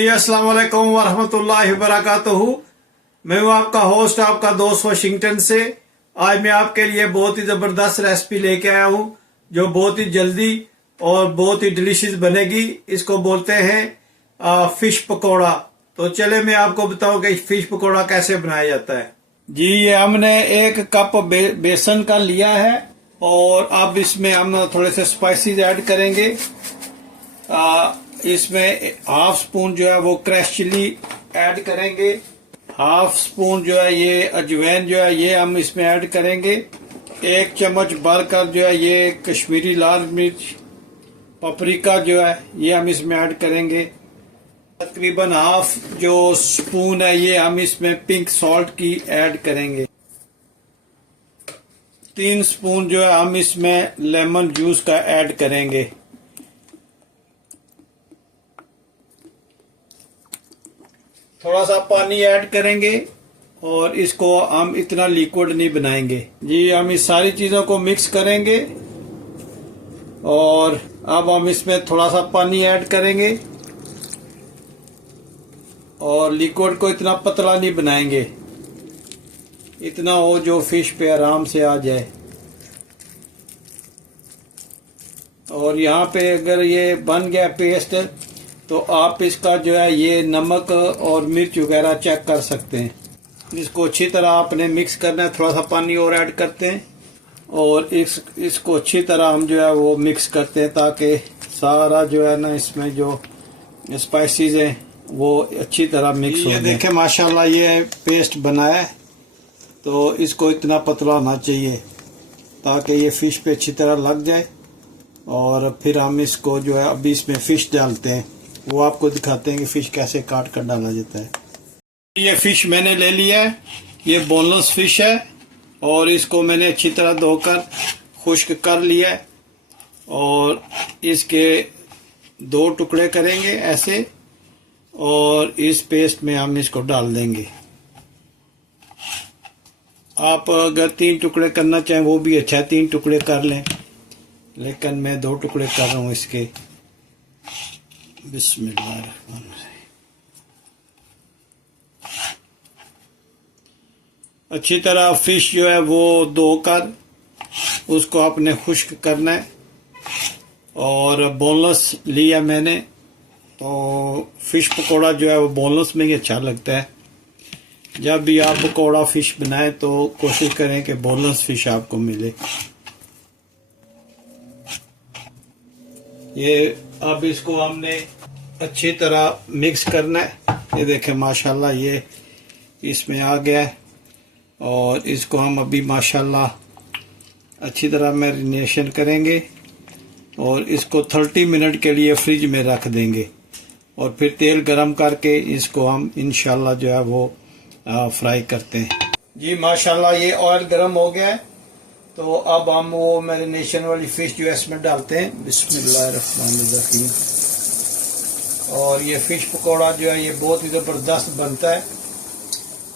जी अस्सलाम वालेकुम वरहमतुल्लाहि वबरकातुहू। मैं हूँ आपका होस्ट, आपका दोस्त वाशिंगटन से। आज मैं आपके लिए बहुत ही ज़बरदस्त रेसिपी लेके आया हूँ जो बहुत ही जल्दी और बहुत ही डिलीशियस बनेगी। इसको बोलते हैं फिश पकौड़ा। तो चले मैं आपको बताऊँ कि फिश पकौड़ा कैसे बनाया जाता है। जी ये हमने 1 कप बेसन का लिया है और अब इसमें हम थोड़े से स्पाइसेस ऐड करेंगे। इसमें हाफ स्पून जो है वो क्रश चिली ऐड करेंगे। हाफ स्पून जो है ये अजवाइन जो है ये हम इसमें ऐड करेंगे। 1 चम्मच भरकर जो है ये कश्मीरी लाल मिर्च पपरिका जो है ये हम इसमें ऐड करेंगे। तकरीबन हाफ जो स्पून है ये हम इसमें पिंक सॉल्ट की ऐड करेंगे। 3 स्पून जो है हम इसमें लेमन जूस का ऐड करेंगे। थोड़ा सा पानी ऐड करेंगे और इसको हम इतना लिक्विड नहीं बनाएंगे। जी हम इस सारी चीज़ों को मिक्स करेंगे और अब हम इसमें थोड़ा सा पानी ऐड करेंगे और लिक्विड को इतना पतला नहीं बनाएंगे, इतना हो जो फिश पे आराम से आ जाए। और यहाँ पे अगर ये बन गया पेस्ट तो आप इसका जो है ये नमक और मिर्च वगैरह चेक कर सकते हैं। इसको अच्छी तरह आपने मिक्स करना है। थोड़ा सा पानी और ऐड करते हैं और इसको अच्छी तरह हम जो है वो मिक्स करते हैं ताकि सारा जो है ना इसमें जो स्पाइसेस हैं वो अच्छी तरह मिक्स हो जाए। देखें माशाल्लाह ये पेस्ट बना है तो इसको इतना पतला होना चाहिए ताकि ये फिश पे अच्छी तरह लग जाए। और फिर हम इसको जो है अभी इसमें फिश डालते हैं, वो आपको दिखाते हैं कि फिश कैसे काट कर डाला जाता है। ये फिश मैंने ले लिया है, ये बोनलेस फिश है और इसको मैंने अच्छी तरह धोकर खुश्क कर लिया है और इसके 2 टुकड़े करेंगे ऐसे और इस पेस्ट में हम इसको डाल देंगे। आप अगर 3 टुकड़े करना चाहें वो भी अच्छा है, 3 टुकड़े कर लें, लेकिन मैं 2 टुकड़े कर रहा हूँ इसके। बिस्मिल्लाहिर्रहमानिर्रहीम। अच्छी तरह फिश जो है वो धोकर उसको आपने खुश्क करना है। और बोनलेस लिया मैंने तो फिश पकोड़ा जो है वो बोनलेस में ही अच्छा लगता है। जब भी आप पकोड़ा फिश बनाएं तो कोशिश करें कि बोनलेस फिश आपको मिले। ये अब इसको हमने अच्छी तरह मिक्स करना है। ये देखें माशाल्लाह ये इसमें आ गया है और इसको हम अभी माशाल्लाह अच्छी तरह मैरिनेशन करेंगे और इसको 30 मिनट के लिए फ्रिज में रख देंगे और फिर तेल गरम करके इसको हम इंशाल्लाह जो है वो फ्राई करते हैं। जी माशाल्लाह ये ऑयल गरम हो गया है तो अब हम वो मैरिनेशन वाली फिश जो है इसमें डालते हैं। बिस्मिल्लाहिर्रहमानिर्रहीम। और ये फिश पकोड़ा जो है ये बहुत ही ज़बरदस्त बनता है।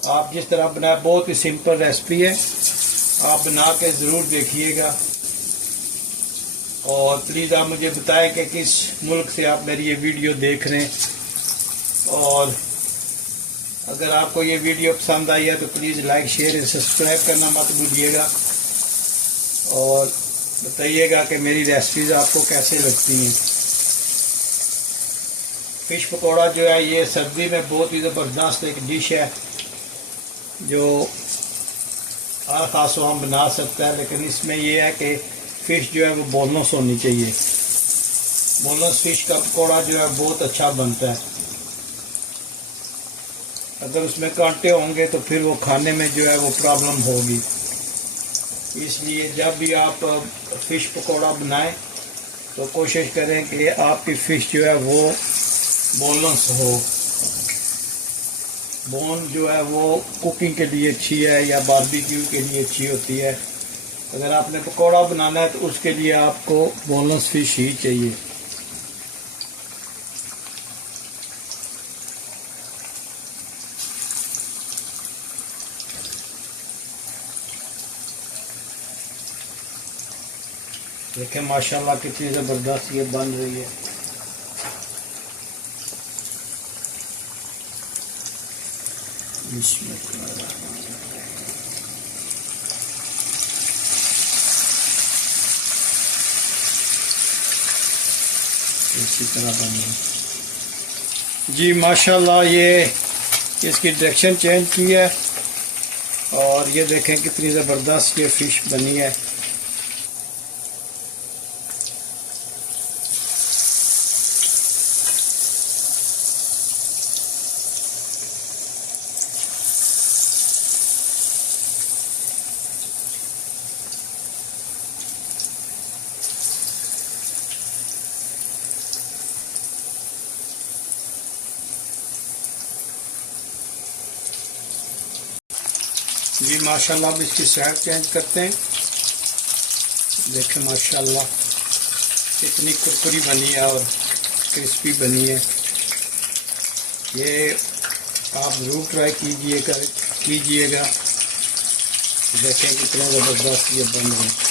आप जिस तरह बनाए बहुत ही सिंपल रेसिपी है, आप बना के ज़रूर देखिएगा और प्लीज़ आप मुझे बताएं कि किस मुल्क से आप मेरी ये वीडियो देख रहे हैं। और अगर आपको ये वीडियो पसंद आई है तो प्लीज़ लाइक शेयर और सब्सक्राइब करना मत भूलिएगा और बताइएगा कि मेरी रेसिपीज़ आपको कैसे लगती हैं। फिश पकोड़ा जो है ये सर्दी में बहुत ही ज़बरदस्त एक डिश है जो हर खास हम बना सकता है, लेकिन इसमें ये है कि फ़िश जो है वो बोनलेस होनी चाहिए। बोनलेस फ़िश का पकौड़ा जो है बहुत अच्छा बनता है। अगर उसमें कांटे होंगे तो फिर वो खाने में जो है वो प्रॉब्लम होगी। इसलिए जब भी आप फ़िश पकौड़ा बनाएं तो कोशिश करें कि आपकी फ़िश जो है वो बोनलेस हो। बोन जो है वो कुकिंग के लिए अच्छी है या बारबेक्यू के लिए अच्छी होती है। अगर आपने पकौड़ा बनाना है तो उसके लिए आपको बोनलेस फिश ही चाहिए। देखें माशाल्लाह कितनी ज़बरदस्त ये बन रही है। इसी तरह बनी जी। माशाल्लाह ये इसकी डायरेक्शन चेंज की है और ये देखें कितनी ज़बरदस्त ये फ़िश बनी है। जी माशाल्लाह अब इसकी साइड चेंज करते हैं। देखें माशाल्लाह कितनी कुरकुरी बनी है और क्रिस्पी बनी है। ये आप ज़रूर ट्राई कीजिएगा। देखें कितना ज़बरदस्त ये बन रहा है।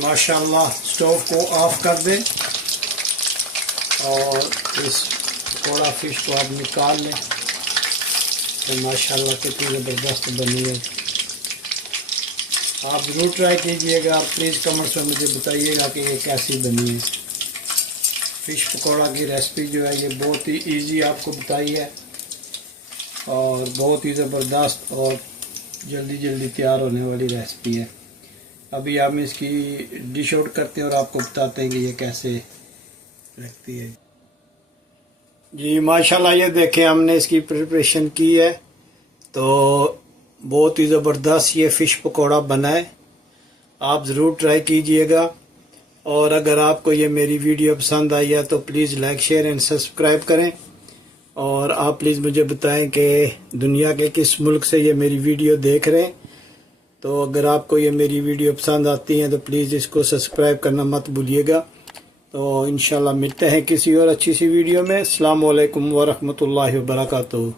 माशाल्लाह स्टोव को ऑफ कर दें और इस थोड़ा फिश को आप निकाल लें। तो माशाल्लाह कितनी ज़बरदस्त बनी है। आप ज़रूर ट्राई कीजिएगा। आप प्लीज़ कमेंट्स में मुझे बताइएगा कि ये कैसी बनी है। फ़िश पकौड़ा की रेसिपी जो है ये बहुत ही इजी आपको बताई है और बहुत ही ज़बरदस्त और जल्दी तैयार होने वाली रेसिपी है। अभी हम इसकी डिश आउट करते हैं और आपको बताते हैं कि ये कैसे लगती है। जी माशाल्लाह ये देखें हमने इसकी प्रिपरेशन की है तो बहुत ही ज़बरदस्त ये फ़िश पकौड़ा बना है। आप ज़रूर ट्राई कीजिएगा और अगर आपको ये मेरी वीडियो पसंद आई है तो please like share and subscribe करें और आप प्लीज़ मुझे बताएं कि दुनिया के किस मुल्क से ये मेरी वीडियो देख रहे हैं। तो अगर आपको ये मेरी वीडियो पसंद आती है तो प्लीज़ इसको सब्सक्राइब करना मत भूलिएगा। तो इंशाल्लाह मिलते हैं किसी और अच्छी सी वीडियो में। अस्सलाम वालेकुम व रहमतुल्लाहि व बरकातुहू।